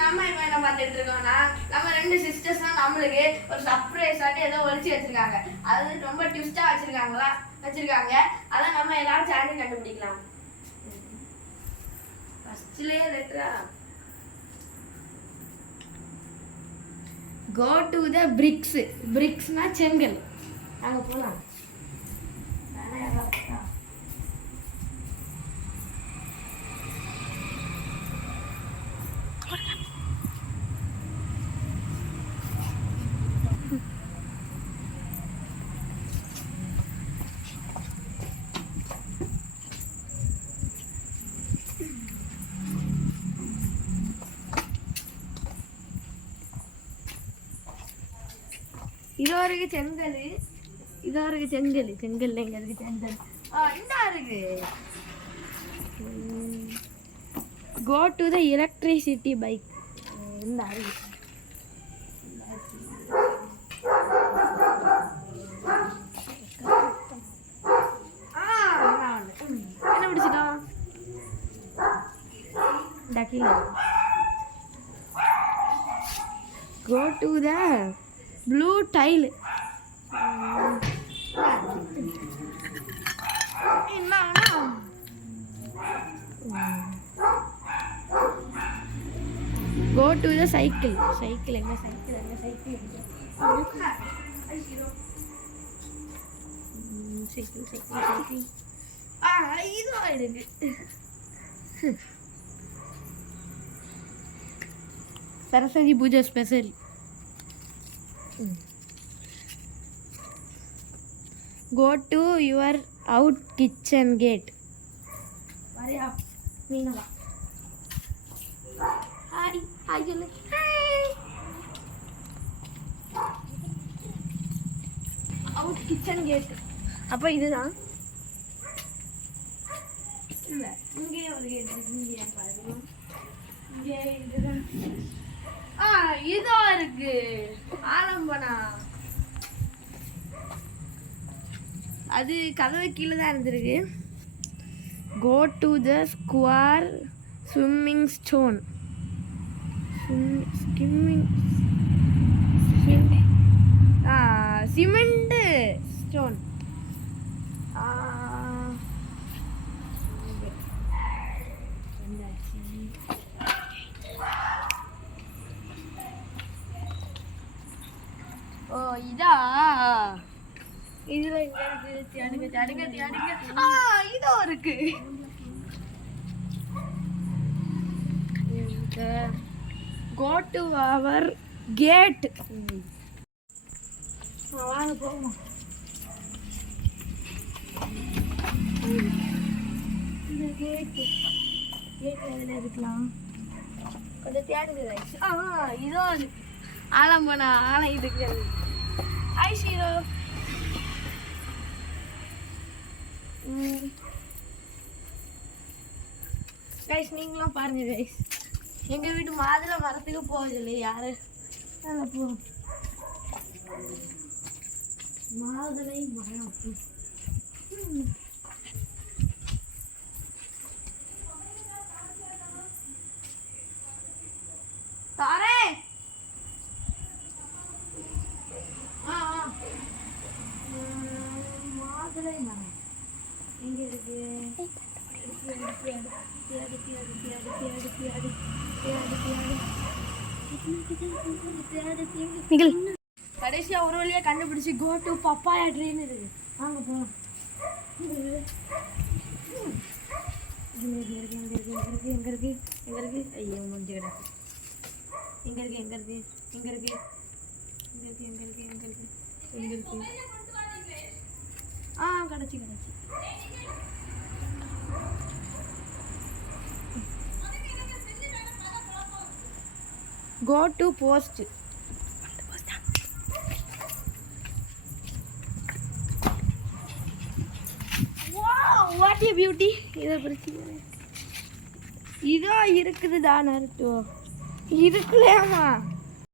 நம்ம இப்போ என்ன பார்த்துட்டு இருக்கோம்னா நம்ம ரெண்டு சிஸ்டர்ஸ் தான் நம்மளுக்கு ஒரு சர்ப்ரைஸ் ஆட்டி ஏதோ ஒழிச்சு வச்சிருக்காங்க. அது ரொம்ப ட்விஸ்டா வச்சிருக்காங்க. அதான் நம்ம எல்லாரும் சேர்ந்து கண்டுபிடிக்கலாம். ஃபர்ஸ்ட்லயே லெட்டரா go to the bricksனா செங்கல். அங்க போலாம். இதோ இருக்கு செங்கல். செங்கல் எங்க இருக்கு? செங்கல் இந்த இருக்கு. Go to the electricity bike. இந்த இருக்கு. என்ன பிடிச்சிட்டோம்? கோ டு த blue tile. go to the cycle. எங்க சைக்கிள் இது இருக்கு. Saraswati Puja special. go to your out kitchen gate. Maria நீங்க வா. ஹாய் சொல்லு. Out kitchen gate. அப்ப இதுதான். இல்ல இங்கே ஒரு கேட் இருக்கு. இங்கே பாருங்க. இங்கே இதுதான். இதோ இருக்கு. ஆலம்பனா. அது கதவு கீழே தான் இருந்திருக்கு. go to the square swimming stone. cement stone. இதா இதுல இங்க தேடுங்க. இதோ இருக்கு. go to our gate. வாங்க போவோம். இந்த கேட் எதுல இருக்கலாம்? கொஞ்சம் தேடுங்க. இதோ ஆலம்பனா. இதுக்கு ஹாய் ஷீரோ. கைஸ் நீங்களும் பாருங்க கைஸ். எங்க வீட்டு மாதுளை மரத்துக்கு போகுது இல்லையா யாரு? போ மாதுளை மரம். தாரே மாதுளை மரம் எங்க இருக்கு? கடைசியா ஒரு வழியா கண்டுபிடிச்சு go to papaya tree இருக்கு. வாங்க போலாம். எங்க இருக்கு? ஐயோ முடிஞ்சு கிடக்கு. எங்க இருக்கு? கிடைச்சி. go to post. wow what a beauty. இத பிரச்சனை இதோ இருக்குது தான இருக்குலையாமா?